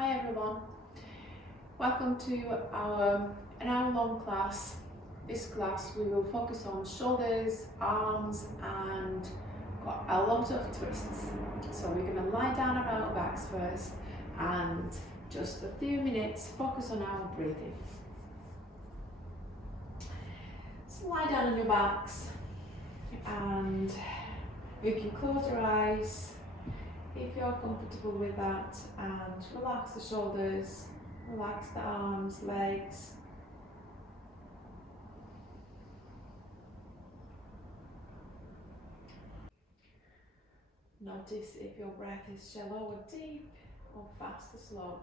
Hi everyone, welcome to our an hour long class. This class we will focus on shoulders, arms and got a lot of twists. So we're going to lie down on our backs first and just a few minutes focus on our breathing. So lie down on your backs and you can close your eyes if you're comfortable with that, and relax the shoulders, relax the arms, legs. Notice if your breath is shallow or deep, or fast or slow.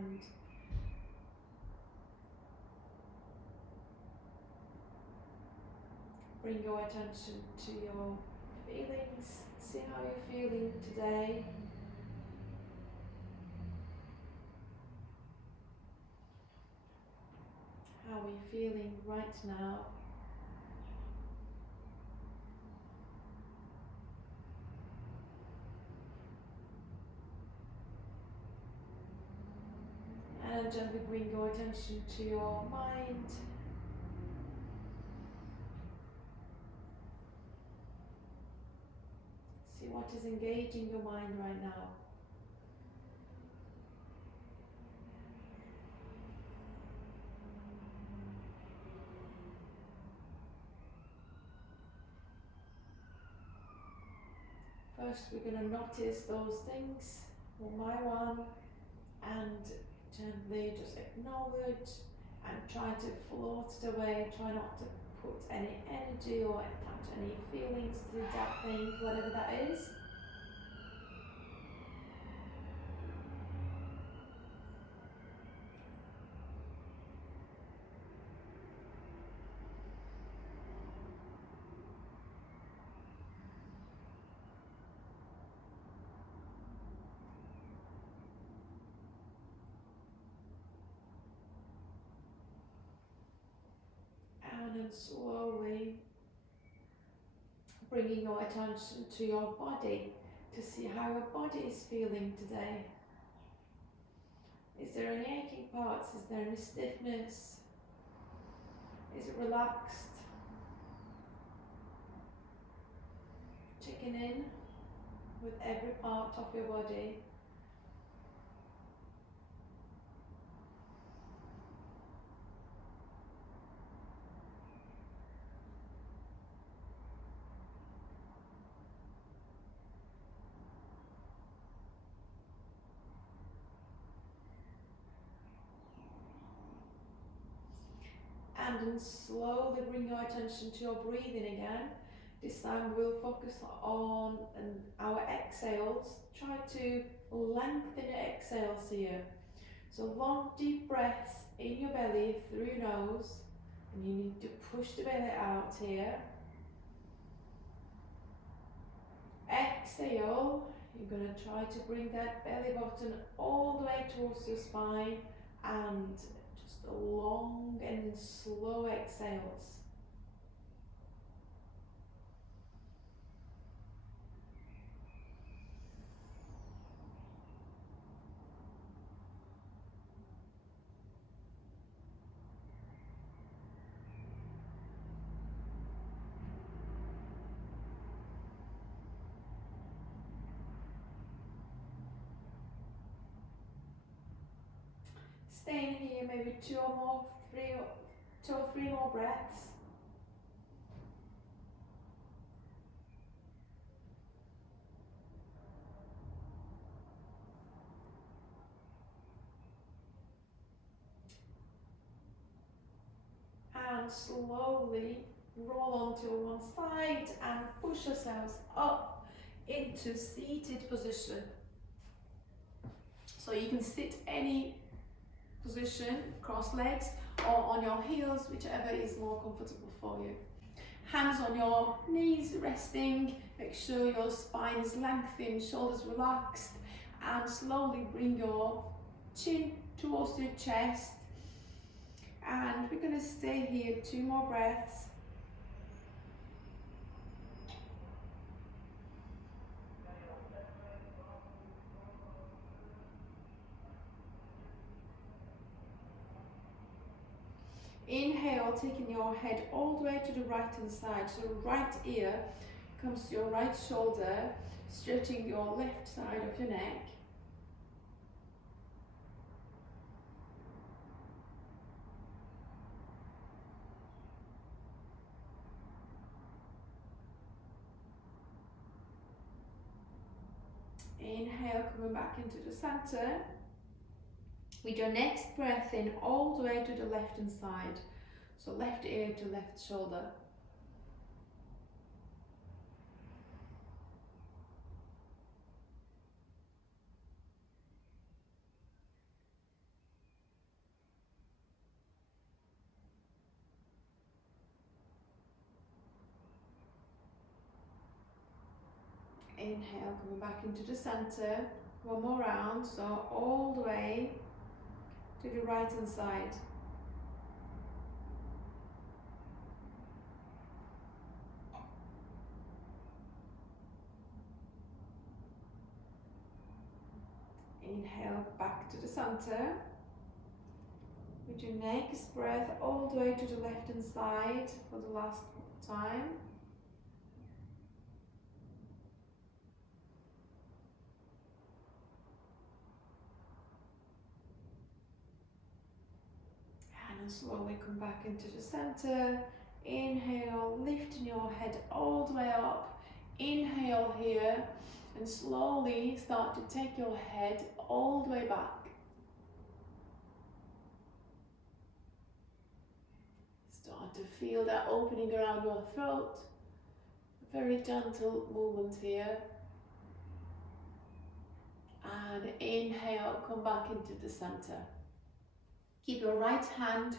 And bring your attention to your feelings. See how you're feeling today. How are you feeling right now? And gently bring your attention to your mind. See what is engaging your mind right now. First, we're going to notice those things one by one and gently just acknowledge and try to float it away. Try not to put any energy or attach any feelings to that thing, whatever that is. And then slowly bringing your attention to your body to see how your body is feeling today. Is there any aching parts? Is there any stiffness? Is it relaxed? Checking in with every part of your body. And then slowly bring your attention to your breathing again. This time we'll focus on our exhales. Try to lengthen your exhales here. So long deep breaths in your belly through your nose, and you need to push the belly out here. Exhale, you're going to try to bring that belly button all the way towards your spine, and just long and slow exhales. Stay in here maybe two or three more breaths. And slowly roll onto one side and push yourselves up into seated position. So you can sit any position, cross legs or on your heels, whichever is more comfortable for you. Hands on your knees resting. Make sure your spine is lengthened, shoulders relaxed, and slowly bring your chin towards your chest. And we're going to stay here 2 more breaths. Inhale, taking your head all the way to the right hand side. So right ear comes to your right shoulder, stretching your left side of your neck. Inhale, coming back into the center. With your next breath in, all the way to the left hand side. So left ear to left shoulder. Inhale, coming back into the center. 1 more round, so all the way to the right hand side. Inhale, back to the center. With your next breath, all the way to the left hand side for the last time. And then slowly come back into the center. Inhale, lifting your head all the way up. Inhale here, and slowly start to take your head all the way back. Start to feel that opening around your throat. A very gentle movement here. And inhale, come back into the center. Keep your right hand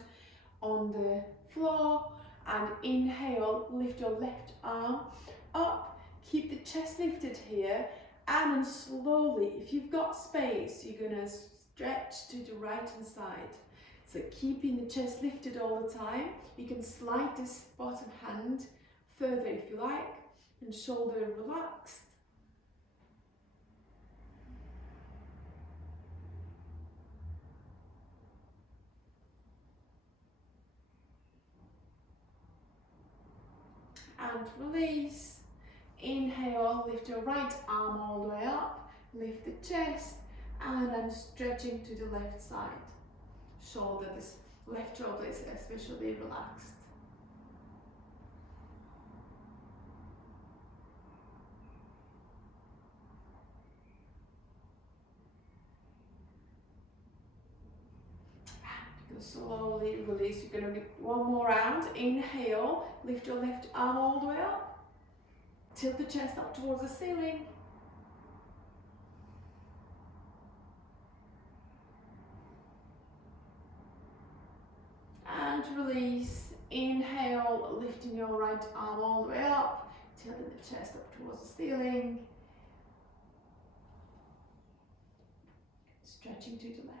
on the floor and inhale, lift your left arm up. Keep the chest lifted here, and then slowly, if you've got space, you're going to stretch to the right hand side. So keeping the chest lifted all the time. You can slide this bottom hand further if you like, and shoulder relaxed. And release. Inhale, lift your right arm all the way up, lift the chest, and then stretching to the left side. Shoulder, this left shoulder is especially relaxed. You can slowly release. You're going to do 1 more round. Inhale, lift your left arm all the way up. Tilt the chest up towards the ceiling. And release. Inhale, lifting your right arm all the way up, tilting the chest up towards the ceiling. Stretching to the left.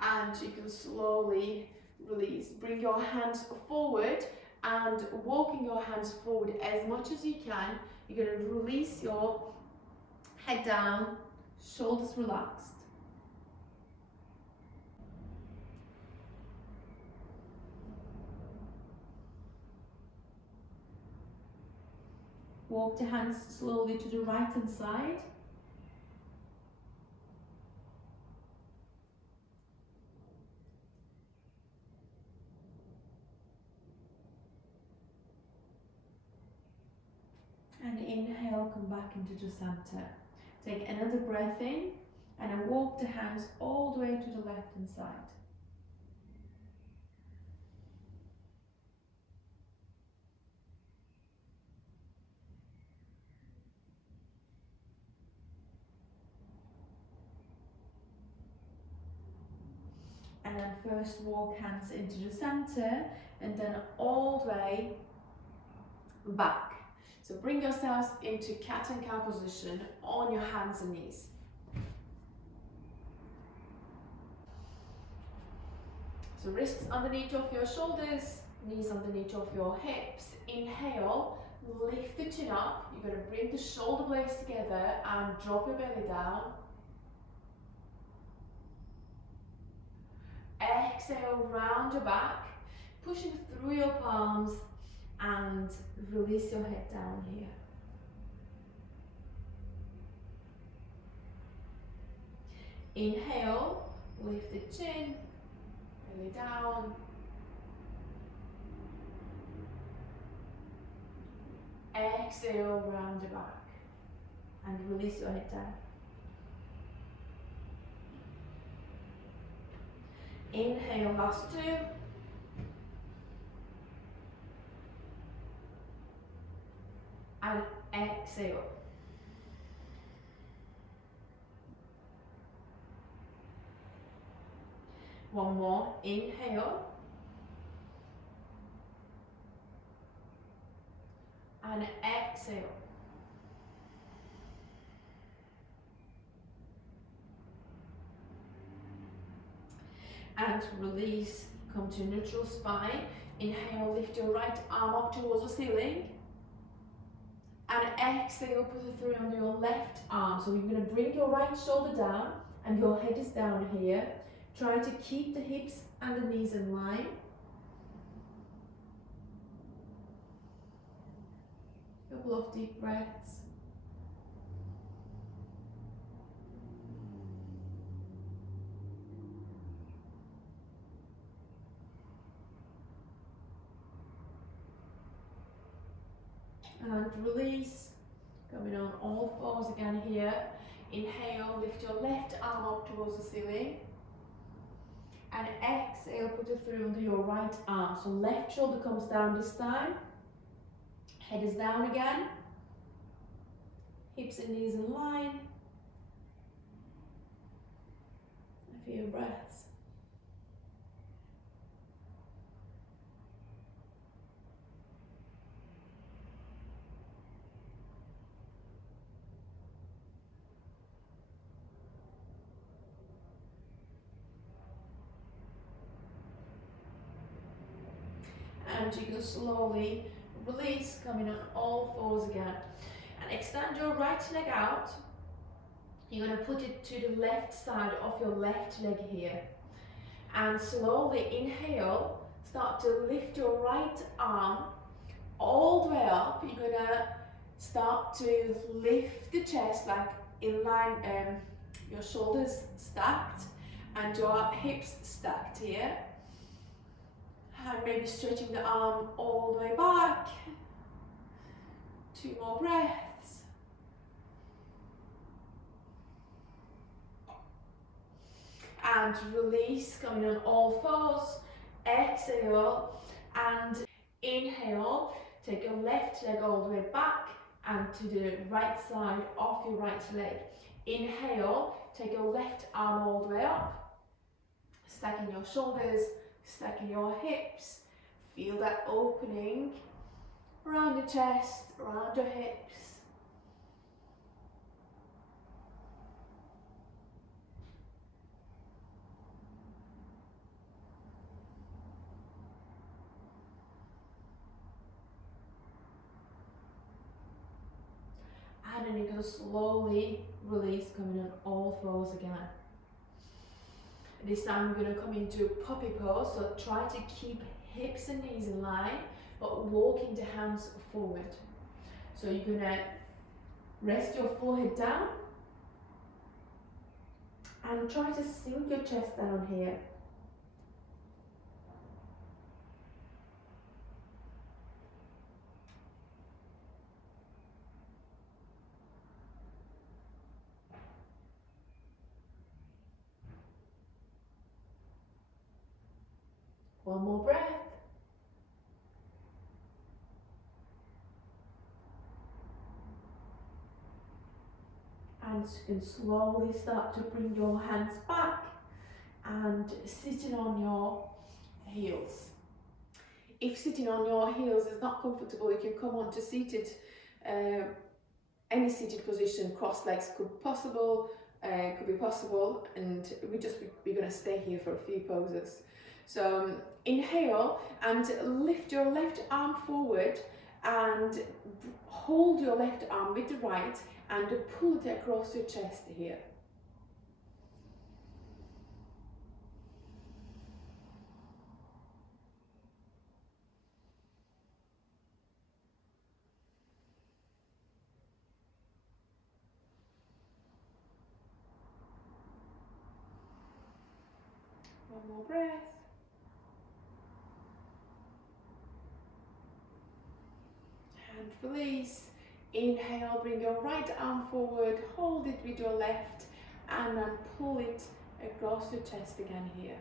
And you can slowly release. Bring your hands forward, and walking your hands forward as much as you can. You're going to release your head down, shoulders relaxed. Walk the hands slowly to the right hand side. And inhale, come back into the center. Take another breath in, and then walk the hands all the way to the left hand side. And then first walk hands into the center and then all the way back. So bring yourselves into cat and cow position on your hands and knees. So wrists underneath of your shoulders, knees underneath of your hips. Inhale, lift the chin up. You're going to bring the shoulder blades together and drop your belly down. Exhale, round your back, pushing through your palms and release your head down here. Inhale, lift the chin, belly down. Exhale, round your back and release your head down. Inhale, last two. And exhale. One more, inhale. And exhale. And release, come to neutral spine. Inhale, lift your right arm up towards the ceiling. And exhale, put it through on your left arm. So you're going to bring your right shoulder down and your head is down here. Try to keep the hips and the knees in line. Couple of deep breaths. And release, coming on all fours again here. Inhale, lift your left arm up towards the ceiling. And exhale, put it through under your right arm. So left shoulder comes down this time. Head is down again. Hips and knees in line. A few breaths. And you can slowly release, coming on all fours again. And extend your right leg out. You're going to put it to the left side of your left leg here. And slowly inhale, start to lift your right arm all the way up. You're going to start to lift the chest like in line, your shoulders stacked and your hips stacked here. And maybe stretching the arm all the way back. 2 more breaths. And release, coming on all fours. Exhale and inhale. Take your left leg all the way back and to the right side of your right leg. Inhale, take your left arm all the way up. Stacking your shoulders, stacking your hips. Feel that opening around your chest, around your hips. And then you're going to slowly release, coming on all fours again. This time we're going to come into puppy pose, so try to keep hips and knees in line, but walking the hands forward. So you're going to rest your forehead down and try to sink your chest down here. One more breath. And you can slowly start to bring your hands back and sitting on your heels. If sitting on your heels is not comfortable, you can come on to seated, any seated position. Cross legs could be possible, and we're going to stay here for a few poses. So inhale and lift your left arm forward and hold your left arm with the right and pull it across your chest here. One more breath. And release. Inhale, bring your right arm forward, hold it with your left, and then pull it across your chest again here.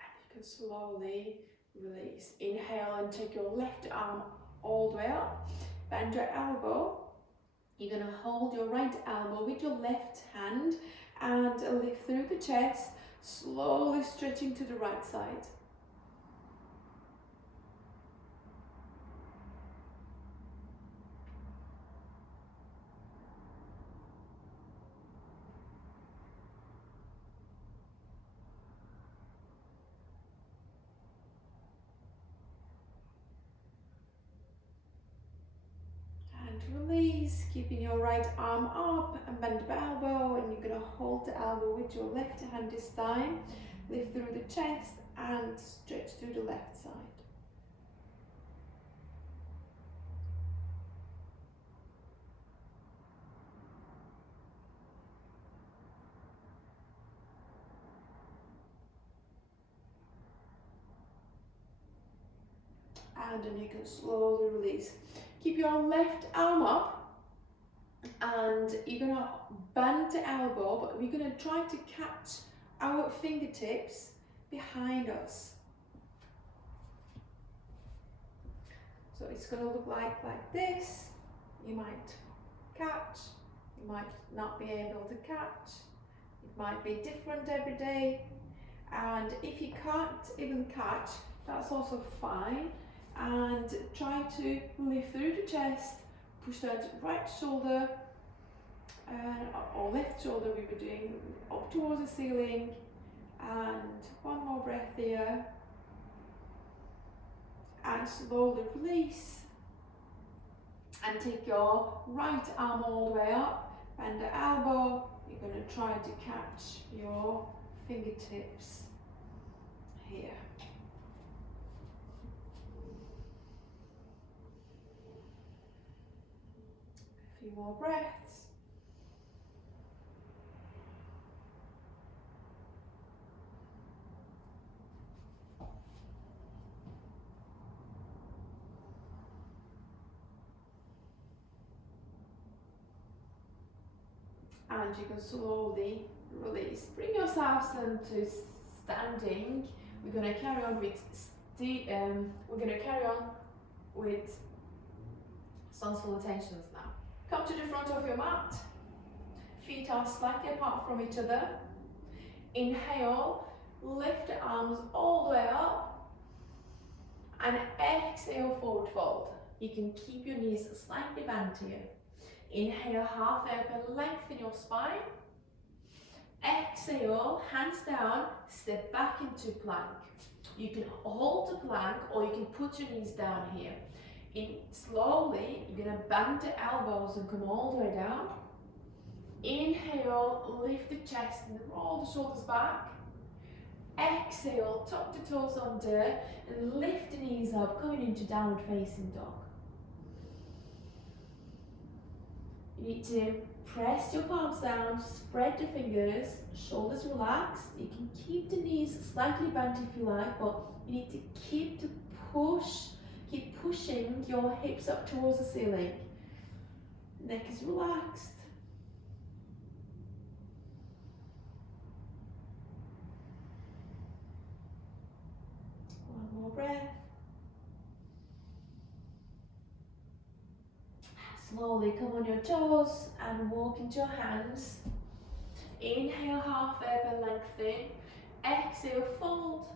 And you can slowly release. Inhale and take your left arm all the way up. Bend your elbow. You're going to hold your right elbow with your left hand and lift through the chest, slowly stretching to the right side. And release, keeping your right arm up and bend the elbow, and you're going to hold the elbow with your left hand this time. Lift through the chest and stretch through the left side. And then you can slowly release. Keep your left arm up and you're going to bend the elbow, but we're going to try to catch our fingertips behind us. So it's going to look like this. You might catch, you might not be able to catch. It might be different every day. And if you can't even catch, that's also fine. And try to lift through the chest, push that right shoulder or left shoulder we were doing up towards the ceiling. And one more breath here. And slowly release. And take your right arm all the way up, bend the elbow. You're going to try to catch your fingertips here. A few more breaths. And you can slowly release. Bring yourselves to standing. We're going to carry on with sun salutations now. Come to the front of your mat. Feet are slightly apart from each other. Inhale, lift the arms all the way up. And exhale, forward fold. You can keep your knees slightly bent here. Inhale, halfway up and lengthen your spine. Exhale, hands down, step back into plank. You can hold the plank or you can put your knees down here. Slowly, you're going to bend the elbows and come all the way down. Inhale, lift the chest and roll the shoulders back. Exhale, tuck the toes under and lift the knees up, coming into downward facing dog. You need to press your palms down, spread your fingers, shoulders relaxed. You can keep the knees slightly bent if you like, but you need to keep pushing your hips up towards the ceiling. Neck is relaxed. One more breath. Slowly come on your toes and walk into your hands. Inhale, half up and lengthen. Exhale, fold.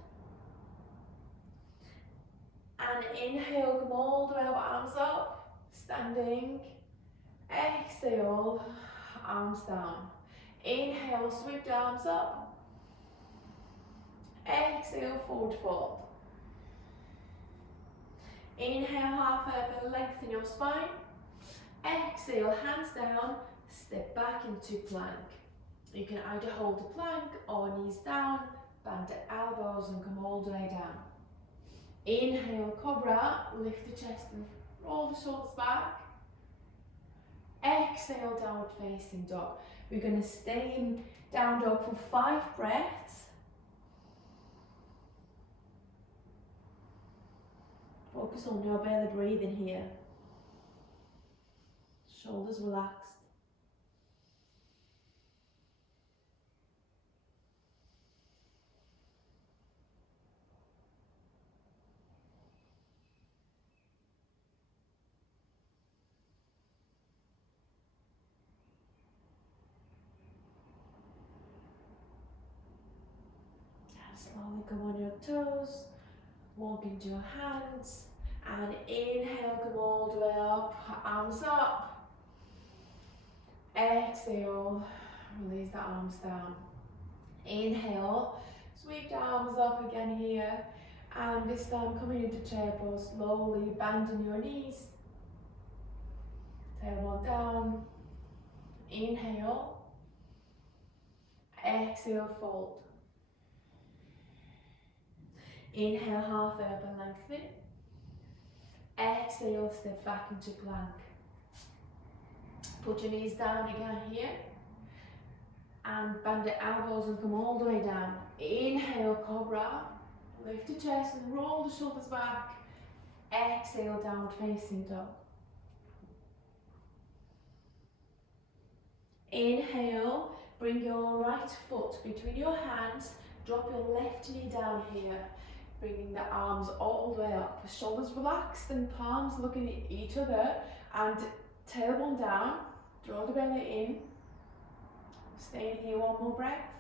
And inhale, come all the way up, arms up, standing. Exhale, arms down. Inhale, sweep the arms up. Exhale, forward fold. Inhale, half up and lengthen your spine. Exhale, hands down, step back into plank. You can either hold the plank or knees down, bend the elbows and come all the way down. Inhale, cobra, lift the chest and roll the shoulders back. Exhale, downward facing dog. We're going to stay in down dog for 5 breaths. Focus on your belly breathing here. Shoulders relaxed. Slowly come on your toes, walk into your hands, and inhale, come all the way up, arms up. Exhale, release the arms down. Inhale, sweep the arms up again here, and this time coming into chair pose, slowly bending your knees, tailbone down. Inhale, exhale, fold. Inhale, half up and lengthen. Exhale, step back into plank. Put your knees down again here. And bend the elbows and come all the way down. Inhale, cobra. Lift the chest and roll the shoulders back. Exhale, downward facing dog. Inhale, bring your right foot between your hands. Drop your left knee down here. Bringing the arms all the way up. Shoulders relaxed and palms looking at each other. And tailbone down. Draw the belly in. Stay in here, one more breath.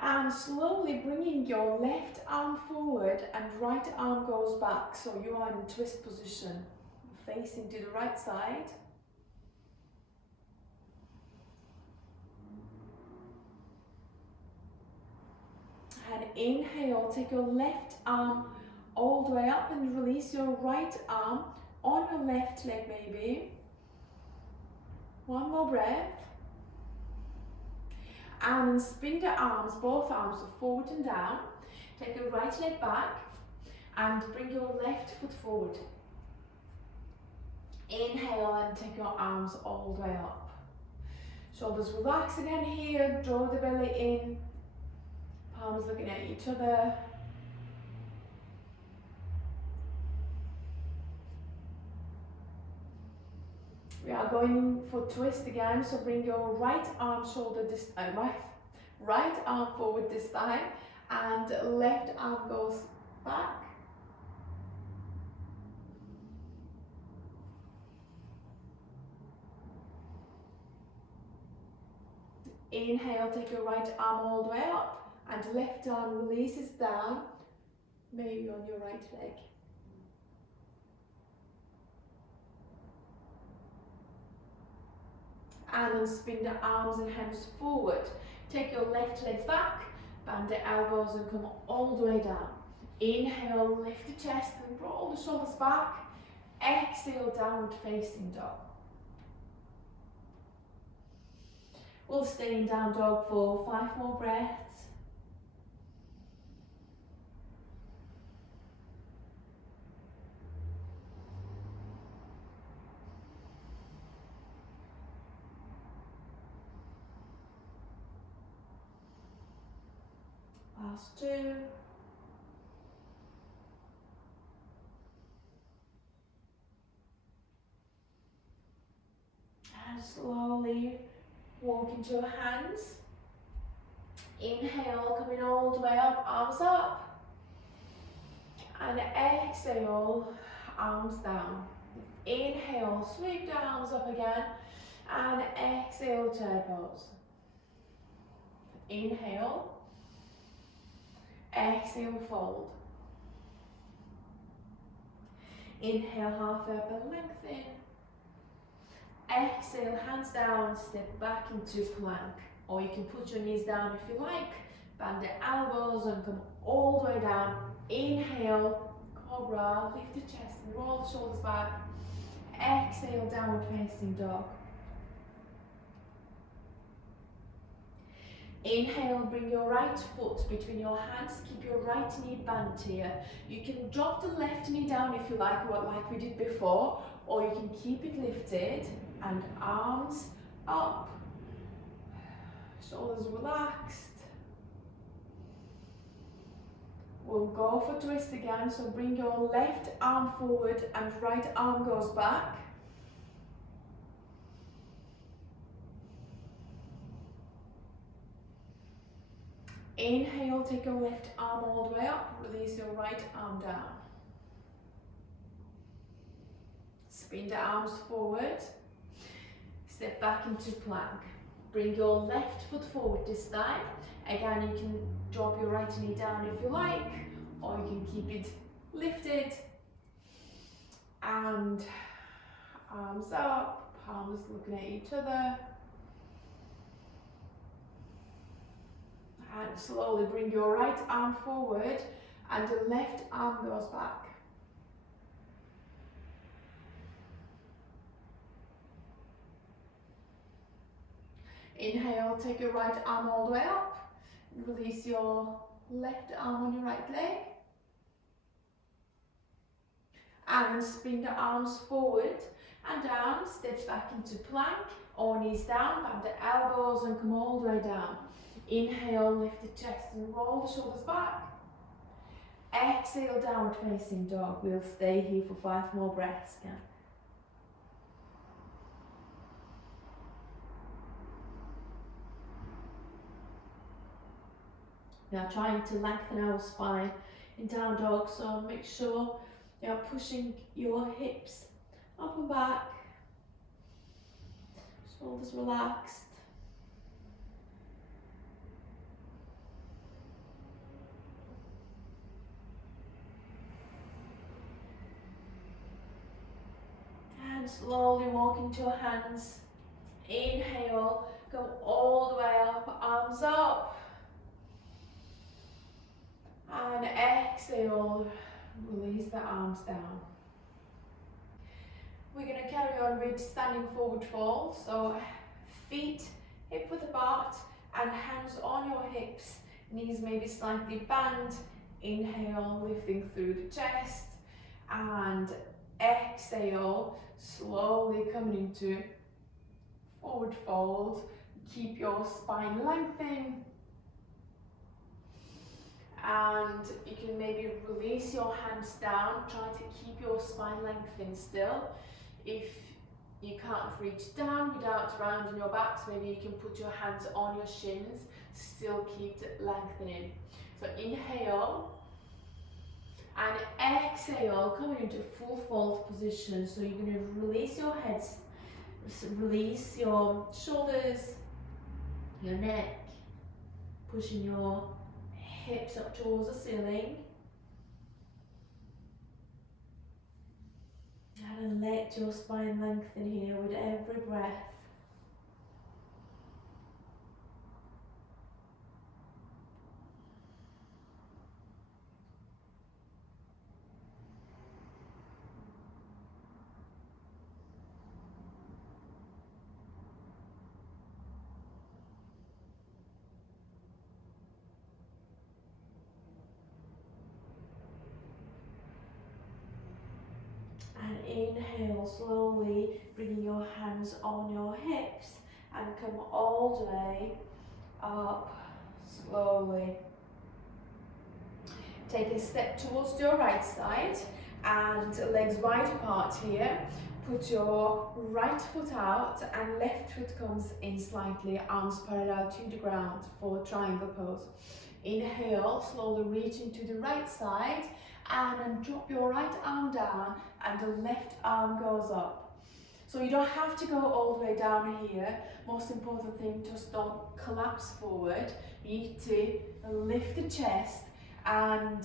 And slowly bringing your left arm forward and right arm goes back. So you are in twist position. Facing to the right side. And inhale, take your left arm all the way up and release your right arm on your left leg maybe. One more breath. And spin the arms, both arms forward and down. Take your right leg back and bring your left foot forward. Inhale and take your arms all the way up. Shoulders relax again here, draw the belly in. Palms looking at each other. We are going for twist again, so bring your right arm shoulder right arm forward this time, and left arm goes back. Inhale, take your right arm all the way up, and left arm releases down, maybe on your right leg. And then spin the arms and hands forward. Take your left leg back, bend the elbows and come all the way down. Inhale, lift the chest and roll the shoulders back. Exhale, downward facing dog. We'll stay in down dog for 5 more breaths. Last 2. slowly walk into your hands. Inhale, coming all the way up, arms up. And exhale, arms down. Inhale, sweep the arms up again. And exhale, chair pose. Inhale. Exhale, fold. Inhale, half up and lengthen. Exhale, hands down, step back into plank. Or you can put your knees down if you like. Bend the elbows and come all the way down. Inhale, cobra, lift the chest and roll the shoulders back. Exhale, downward facing dog. Inhale, bring your right foot between your hands, keep your right knee bent here. You can drop the left knee down if you like, like we did before, or you can keep it lifted and arms up. Shoulders relaxed. We'll go for twist again, so bring your left arm forward and right arm goes back. Inhale, take your left arm all the way up, release your right arm down. Spin the arms forward, step back into plank. Bring your left foot forward this time. Again, you can drop your right knee down if you like, or you can keep it lifted. And arms up, palms looking at each other. And slowly bring your right arm forward and the left arm goes back. Inhale, take your right arm all the way up. Release your left arm on your right leg. And spin the arms forward and down, step back into plank, or knees down, bend the elbows and come all the way down. Inhale, lift the chest and roll the shoulders back. Exhale, downward facing dog. We'll stay here for 5 more breaths again. Now trying to lengthen our spine in down dog, so make sure you're pushing your hips up and back. Shoulders relaxed. And slowly walk into your hands. Inhale, go all the way up, arms up. And exhale, release the arms down. We're going to carry on with standing forward fold. So feet hip width apart and hands on your hips. Knees maybe slightly bent. Inhale, lifting through the chest. And exhale, slowly coming into forward fold. Keep your spine lengthened. And you can maybe release your hands down, try to keep your spine lengthened still. If you can't reach down without rounding your backs, maybe you can put your hands on your shins, still keep it lengthening. So inhale and exhale, coming into full fold position. So you're going to release your head, release your shoulders, your neck, pushing your hips up towards the ceiling. And let your spine lengthen here with every breath. And inhale, slowly bringing your hands on your hips and come all the way up, slowly. Take a step towards your right side and legs wide apart here. Put your right foot out and left foot comes in slightly, arms parallel to the ground for triangle pose. Inhale, slowly reaching to the right side and then drop your right arm down and the left arm goes up. So you don't have to go all the way down here. Most important thing, just don't collapse forward. You need to lift the chest and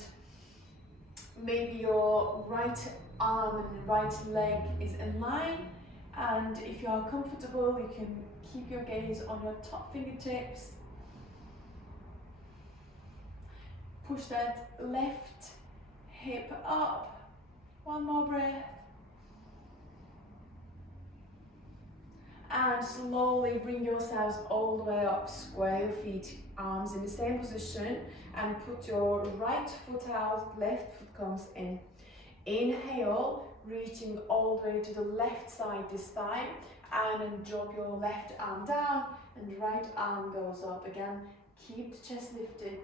maybe your right arm and right leg is in line, and if you are comfortable you can keep your gaze on your top fingertips. Push that left hip up. One more breath. And slowly bring yourselves all the way up. Square your feet, arms in the same position, and put your right foot out, left foot comes in. Inhale, reaching all the way to the left side this time, and then drop your left arm down and right arm goes up again. Keep the chest lifted.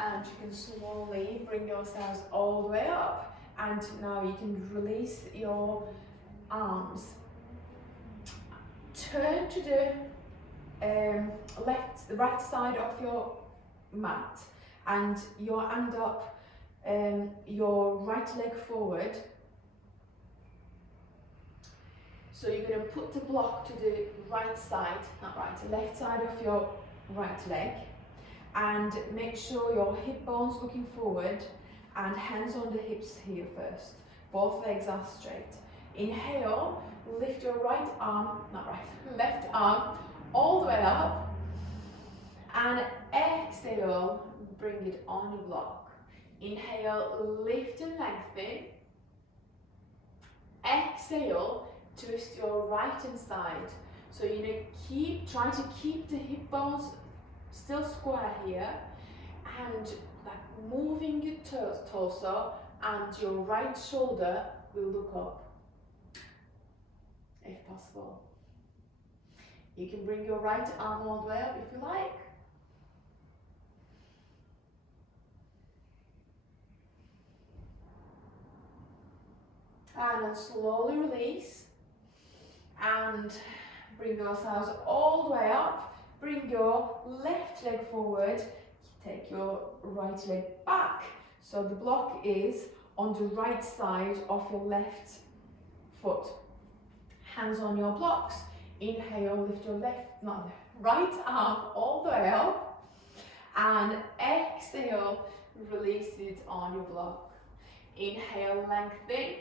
And you can slowly bring yourselves all the way up, and now you can release your arms. Turn to the right side of your mat, and your hand up, your right leg forward. So you're going to put the block to the right side, not right, left side of your right leg. And make sure your hip bone's looking forward and hands on the hips here first. Both legs are straight. Inhale, lift your right arm, not right, left arm all the way up. And exhale, bring it on the block. Inhale, lift and lengthen. Exhale, twist your right hand side. So you're going to try to keep the hip bones still square here, and like moving your torso, and your right shoulder will look up if possible. You can bring your right arm all the way up if you like. And then slowly release and bring yourselves all the way up. Bring your left leg forward, take your right leg back. So the block is on the right side of your left foot. Hands on your blocks. Inhale, lift your right arm all the way up. And exhale, release it on your block. Inhale, lengthen.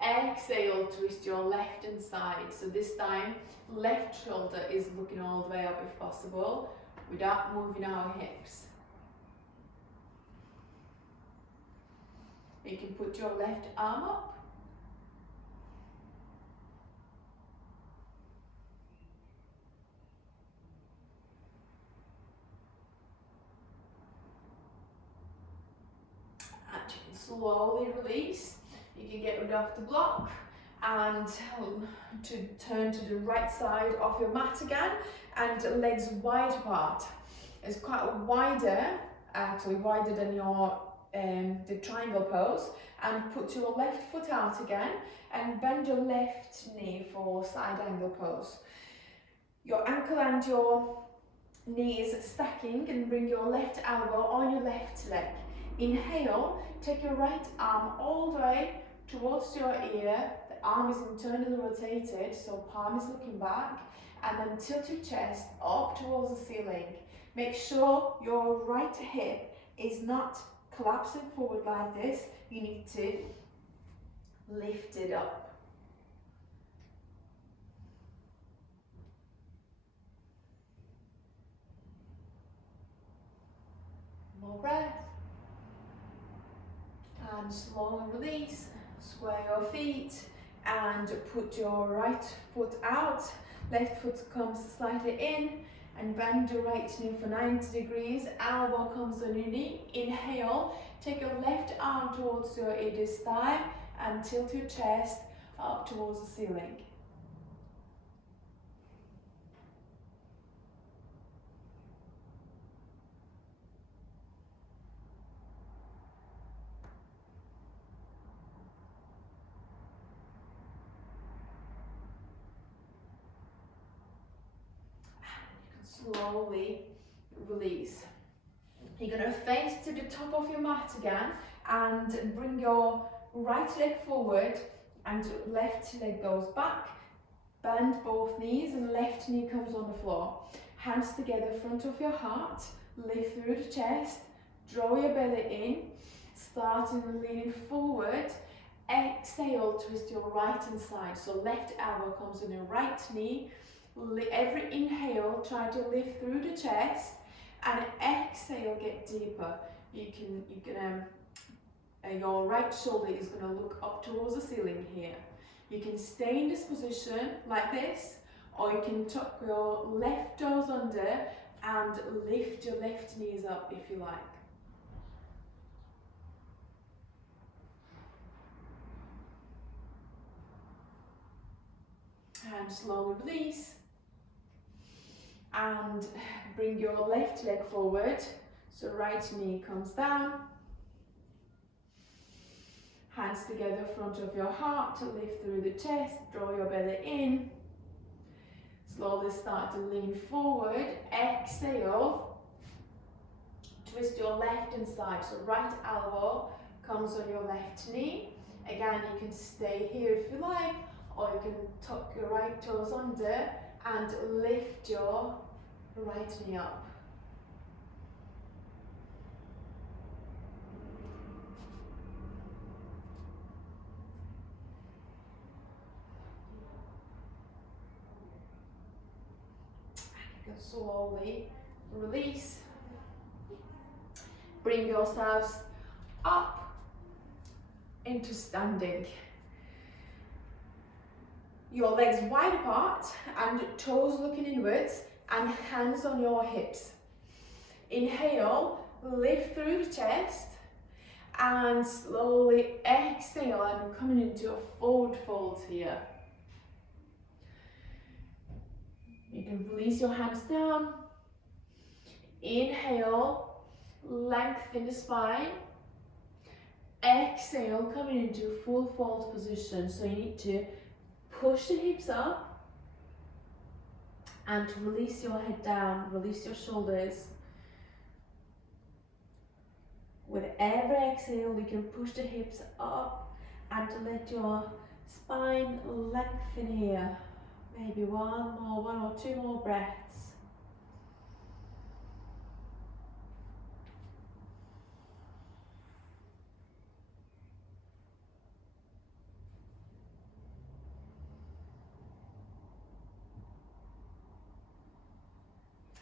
Exhale, twist your left hand side. So this time, left shoulder is looking all the way up if possible, without moving our hips. You can put your left arm up. And you can slowly release. You can get rid of the block and to turn to the right side of your mat again, and legs wide apart. It's quite wider, actually wider than your the triangle pose, and put your left foot out again and bend your left knee for side angle pose. Your ankle and your knees stacking, and bring your left elbow on your left leg. Inhale, take your right arm all the way towards your ear. The arm is internally rotated, so palm is looking back, and then tilt your chest up towards the ceiling. Make sure your right hip is not collapsing forward like this. You need to lift it up. More breath. And slowly release. Square your feet and put your right foot out. Left foot comes slightly in, And bend your right knee for 90 degrees, elbow comes on your knee. Inhale, take your left arm towards your this thigh and tilt your chest up towards the ceiling. Slowly release. You're going to face to the top of your mat again and bring your right leg forward and left leg goes back. Bend both knees and left knee comes on the floor. Hands together, front of your heart, lift through the chest, draw your belly in, starting leaning forward. Exhale, twist your right hand side. So left elbow comes on your right knee. Every inhale, try to lift through the chest, and exhale, get deeper. Your right shoulder is going to look up towards the ceiling here. You can stay in this position like this, or you can tuck your left toes under and lift your left knees up if you like. And slowly release. And bring your left leg forward, so right knee comes down. Hands together, front of your heart, lift through the chest, draw your belly in. Slowly start to lean forward, exhale. Twist your left hand side, so right elbow comes on your left knee. Again, you can stay here if you like, or you can tuck your right toes under and lift your right knee up. And you can slowly release. Bring yourselves up into standing. Your legs wide apart and toes looking inwards and hands on your hips. Inhale, lift through the chest and slowly exhale and coming into a forward fold here. You can release your hands down. Inhale, lengthen the spine. Exhale, coming into a full fold position. So you need to push the hips up and release your head down, release your shoulders. With every exhale, you can push the hips up and let your spine lengthen here. Maybe one or two more breaths.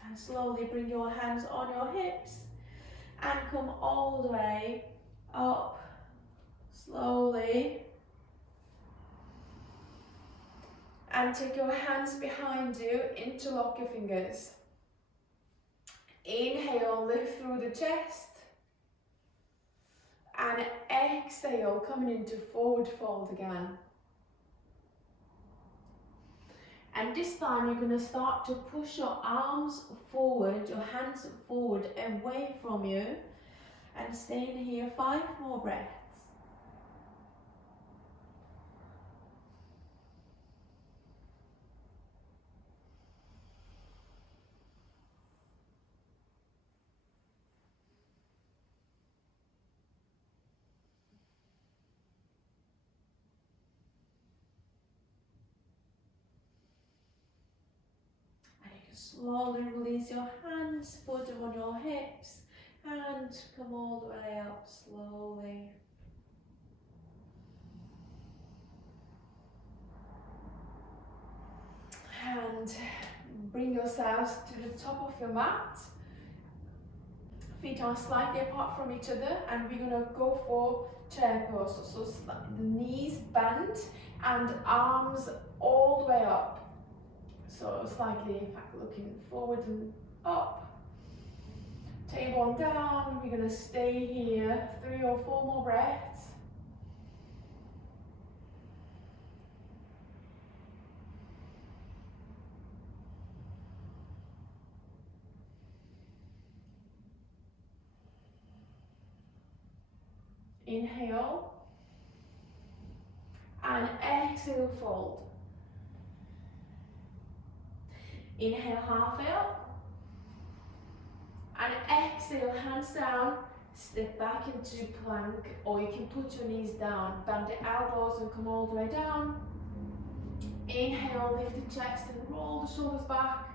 And slowly bring your hands on your hips and come all the way up, slowly. And take your hands behind you, interlock your fingers. Inhale, lift through the chest. And exhale, coming into forward fold again. And this time you're going to start to push your arms forward, your hands forward, away from you. And stay in here 5 more breaths. Slowly release your hands, put them on your hips, and come all the way up slowly. And bring yourselves to the top of your mat. Feet are slightly apart from each other, and we're going to go for chair pose. So the knees bent and arms all the way up. So slightly, in fact, looking forward and up. Tailbone down. We're going to stay here 3 or 4 more breaths. Inhale. And exhale, fold. Inhale, half up. And exhale, hands down. Step back into plank, or you can put your knees down. Bend the elbows and come all the way down. Inhale, lift the chest and roll the shoulders back.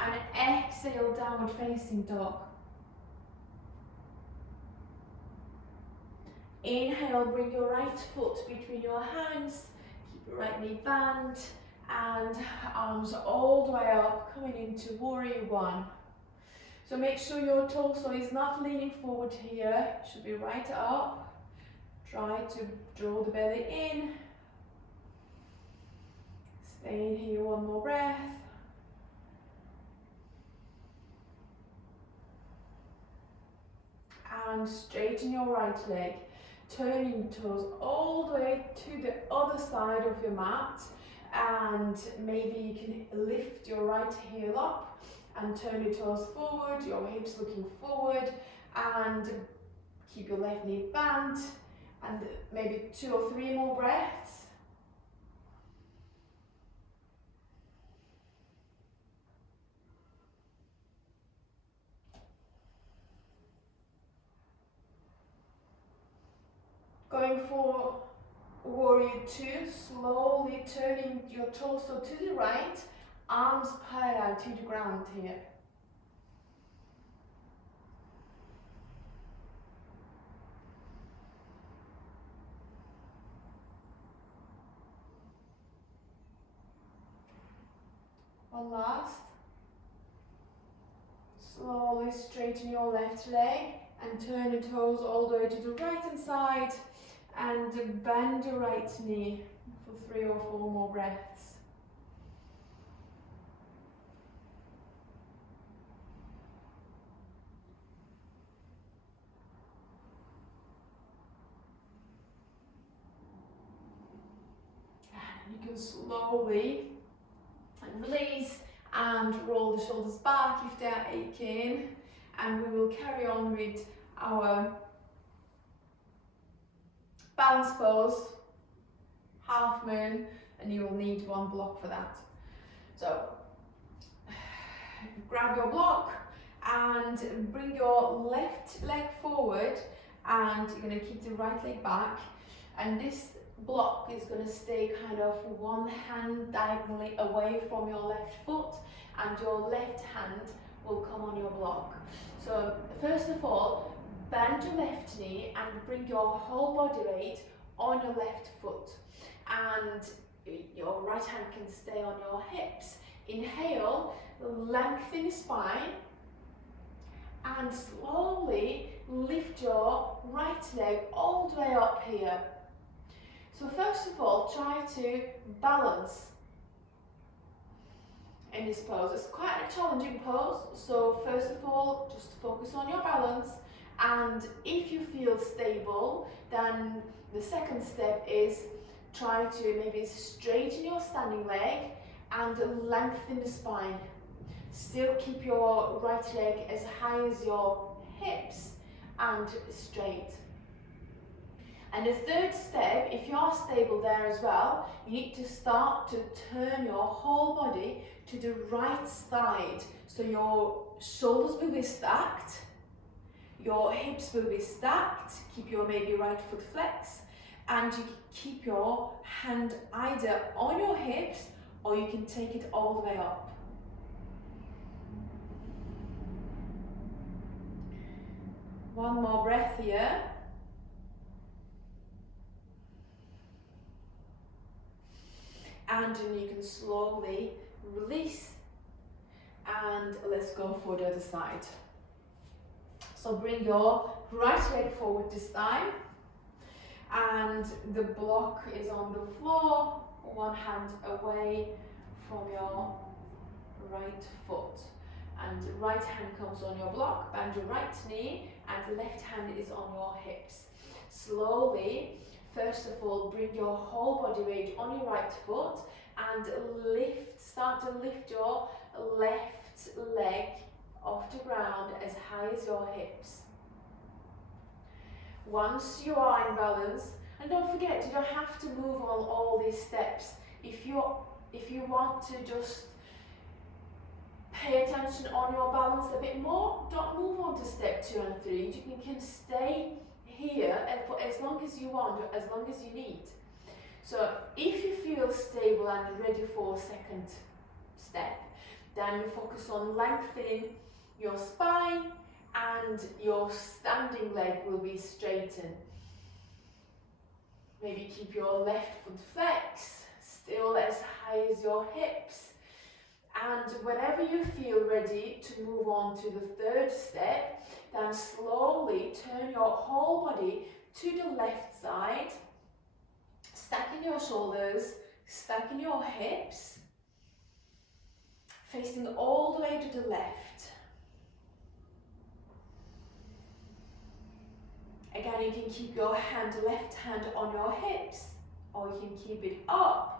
And exhale, downward facing dog. Inhale, bring your right foot between your hands. Keep your right knee bent. And arms all the way up, coming into warrior one. So make sure your torso is not leaning forward here. It should be right up. Try to draw the belly in. Stay in here, one more breath. And straighten your right leg. Turning your toes all the way to the other side of your mat. And maybe you can lift your right heel up and turn your toes forward, your hips looking forward, and keep your left knee bent, and maybe 2 or 3 more breaths. Going for warrior 2, slowly turning your torso to the right, arms parallel to the ground here. One last. Slowly straighten your left leg and turn your toes all the way to the right hand side, and bend your right knee for 3 or 4 more breaths. And you can slowly release and roll the shoulders back if they are aching, and we will carry on with our balance pose, half moon, and you will need 1 block for that. So grab your block and bring your left leg forward, and you're going to keep the right leg back, and this block is going to stay kind of one hand diagonally away from your left foot, and your left hand will come on your block. So first of all, bend your left knee and bring your whole body weight on your left foot, and your right hand can stay on your hips. Inhale, lengthen the spine, and slowly lift your right leg all the way up here. So first of all, try to balance in this pose. It's quite a challenging pose, so first of all, just focus on your balance, and if you feel stable, then the second step is try to maybe straighten your standing leg and lengthen the spine. Still keep your right leg as high as your hips and straight. And the third step, if you are stable there as well, you need to start to turn your whole body to the right side. So your shoulders will be stacked, your hips will be stacked, keep your maybe right foot flexed, and you keep your hand either on your hips or you can take it all the way up. One more breath here. And then you can slowly release, and let's go for the other side. So bring your right leg forward this time, and the block is on the floor, one hand away from your right foot. And right hand comes on your block, bend your right knee, and left hand is on your hips. Slowly, first of all, bring your whole body weight on your right foot and start to lift your left leg off the ground as high as your hips. Once you are in balance, and don't forget, you don't have to move on all these steps. If you want to just pay attention on your balance a bit more, don't move on to step 2 and 3. You can stay here and for as long as you want, as long as you need. So if you feel stable and ready for a second step, then you focus on lengthening your spine and your standing leg will be straightened. Maybe keep your left foot flexed, still as high as your hips. And whenever you feel ready to move on to the third step, then slowly turn your whole body to the left side, stacking your shoulders, stacking your hips, facing all the way to the left. Again, you can keep your left hand on your hips, or you can keep it up.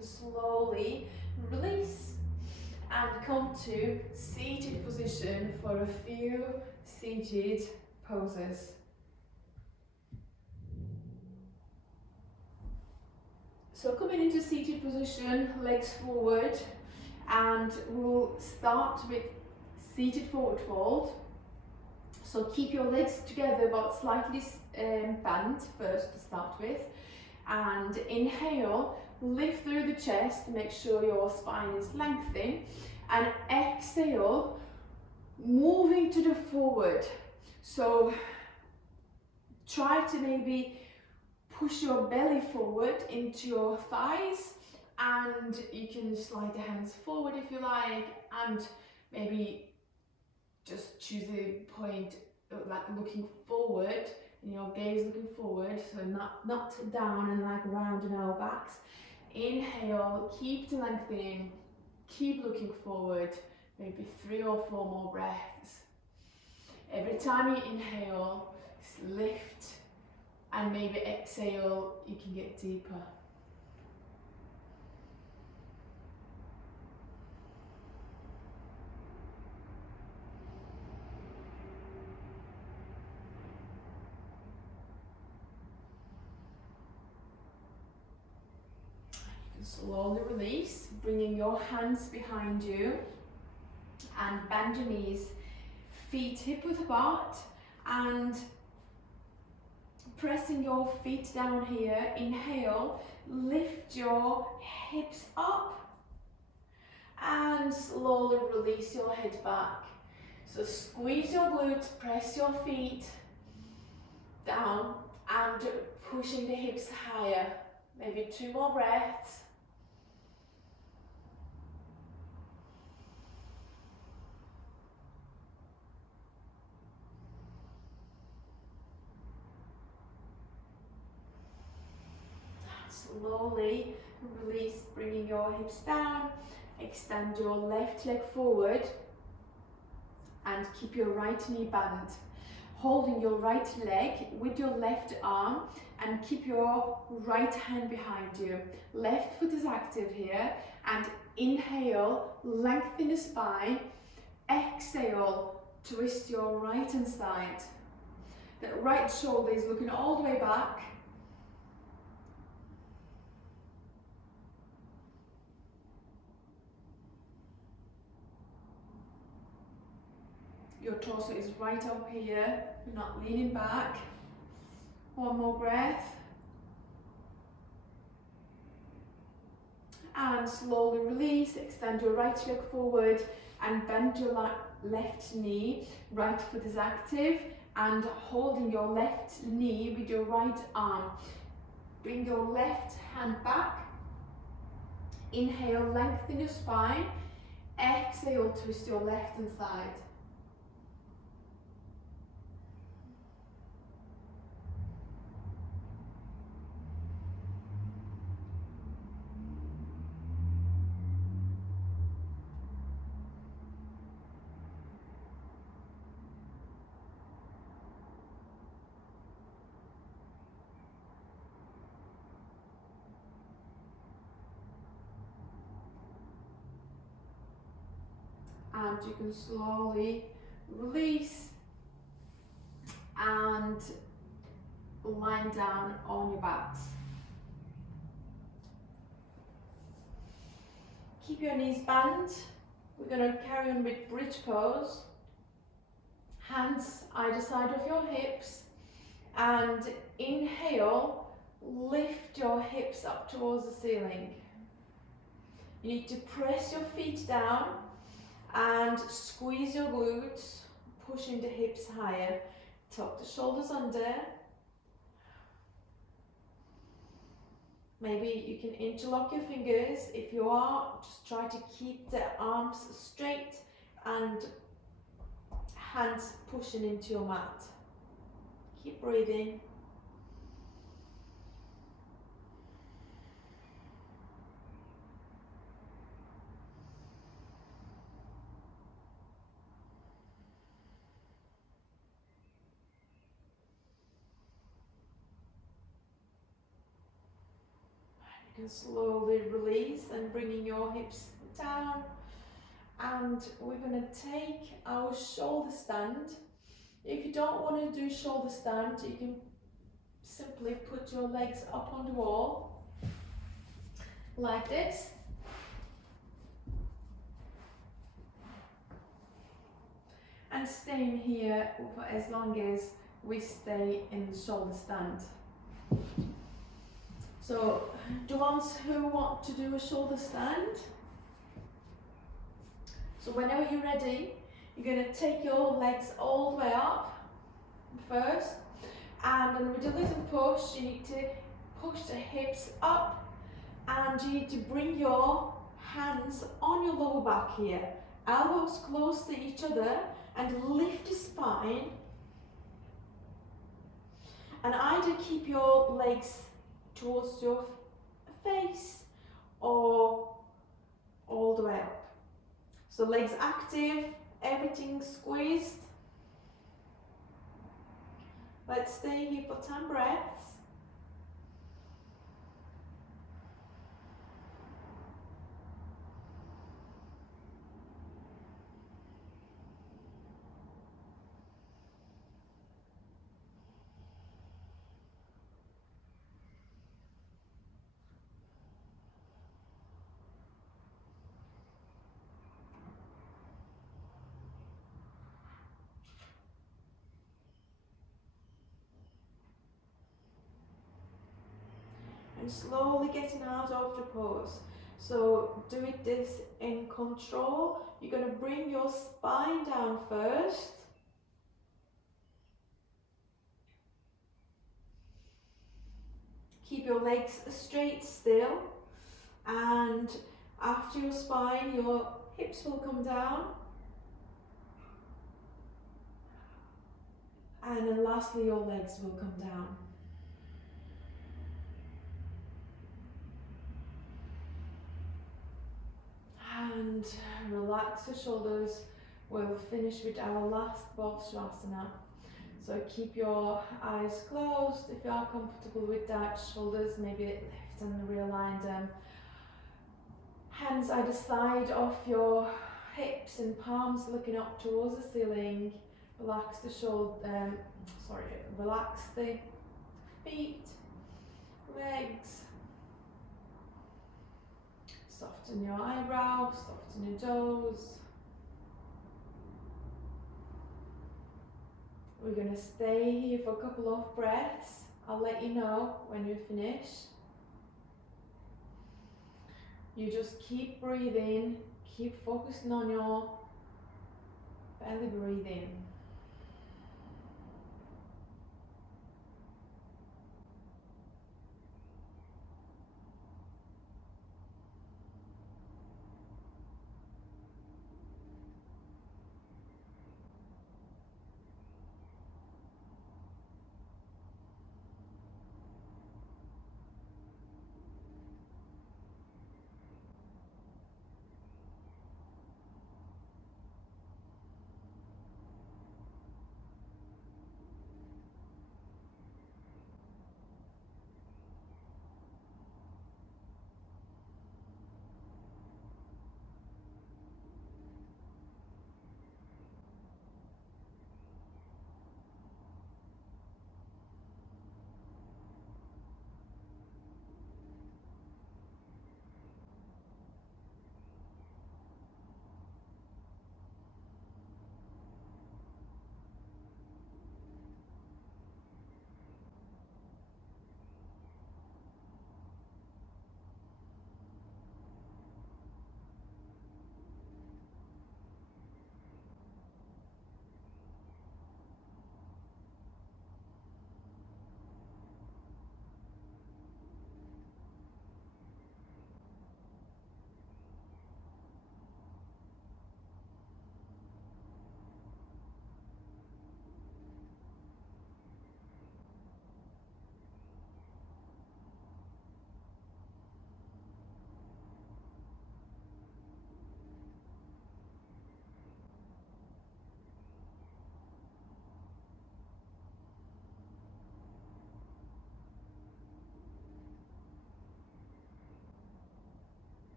Slowly release and come to seated position for a few seated poses. So coming into seated position, legs forward, and we'll start with seated forward fold. So keep your legs together but slightly bent first to start with, and inhale. Lift through the chest to make sure your spine is lengthening, and exhale, moving to the forward. So try to maybe push your belly forward into your thighs, and you can slide the hands forward if you like, and maybe just choose a point like looking forward, and your gaze looking forward, so not down and like rounding our backs. Inhale, keep the lengthening, keep looking forward, maybe 3 or 4 more breaths. Every time you inhale, lift, and maybe exhale, you can get deeper. Slowly release, bringing your hands behind you and bend your knees, feet hip width apart, and pressing your feet down here. Inhale, lift your hips up and slowly release your head back. So squeeze your glutes, press your feet down and pushing the hips higher. Maybe 2 more breaths. Slowly release, bringing your hips down, extend your left leg forward and keep your right knee bent. Holding your right leg with your left arm and keep your right hand behind you. Left foot is active here, and inhale, lengthen the spine. Exhale, twist your right hand side. The right shoulder is looking all the way back. Your torso is right up here, you're not leaning back. 1 more breath. And slowly release, extend your right leg forward and bend your left knee. Right foot is active and holding your left knee with your right arm. Bring your left hand back. Inhale, lengthen your spine. Exhale, twist your left hand side. And you can slowly release and lying down on your backs. Keep your knees bent. We're going to carry on with bridge pose. Hands either side of your hips, and inhale, lift your hips up towards the ceiling. You need to press your feet down and squeeze your glutes, pushing the hips higher. Tuck the shoulders under. Maybe you can interlock your fingers. If you are, just try to keep the arms straight and hands pushing into your mat. Keep breathing. You can slowly release and bringing your hips down, and we're going to take our shoulder stand. If you don't want to do shoulder stand, you can simply put your legs up on the wall like this, and staying here for as long as we stay in the shoulder stand. So the ones who want to do a shoulder stand, so whenever you're ready, you're going to take your legs all the way up first, and then with a little push, you need to push the hips up, and you need to bring your hands on your lower back here, elbows close to each other, and lift the spine, and either keep your legs towards your face or all the way up. So legs active, everything squeezed. Let's stay here for 10 breaths. And slowly getting out of the pose. So do this in control. You're going to bring your spine down first. Keep your legs straight still. And after your spine, your hips will come down. And then lastly, your legs will come down. And relax the shoulders. We'll finish with our last Bolshavasana. So keep your eyes closed if you are comfortable with that. Shoulders maybe lift and realign them. Hands either side of your hips and palms looking up towards the ceiling. Relax the relax the feet, legs. Soften your eyebrows, soften your toes. We're going to stay here for a couple of breaths. I'll let you know when you finish. You just keep breathing, keep focusing on your belly breathing.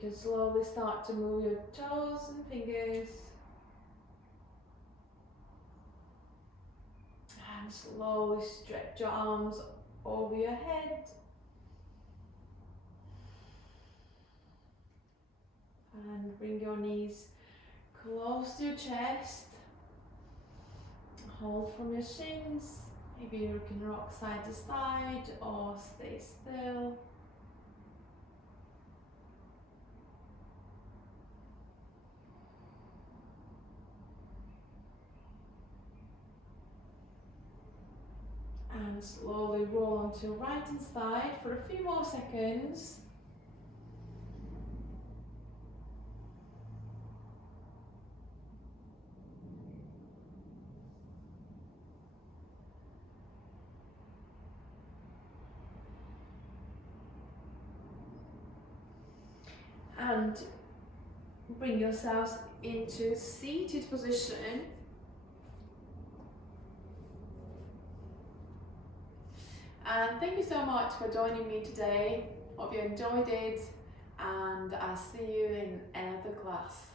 can slowly start to move your toes and fingers. And slowly stretch your arms over your head. And bring your knees close to your chest. Hold from your shins. Maybe you can rock side to side or stay still. And slowly roll onto your right hand side for a few more seconds. And bring yourselves into seated position. And thank you so much for joining me today. Hope you enjoyed it, and I'll see you in another class.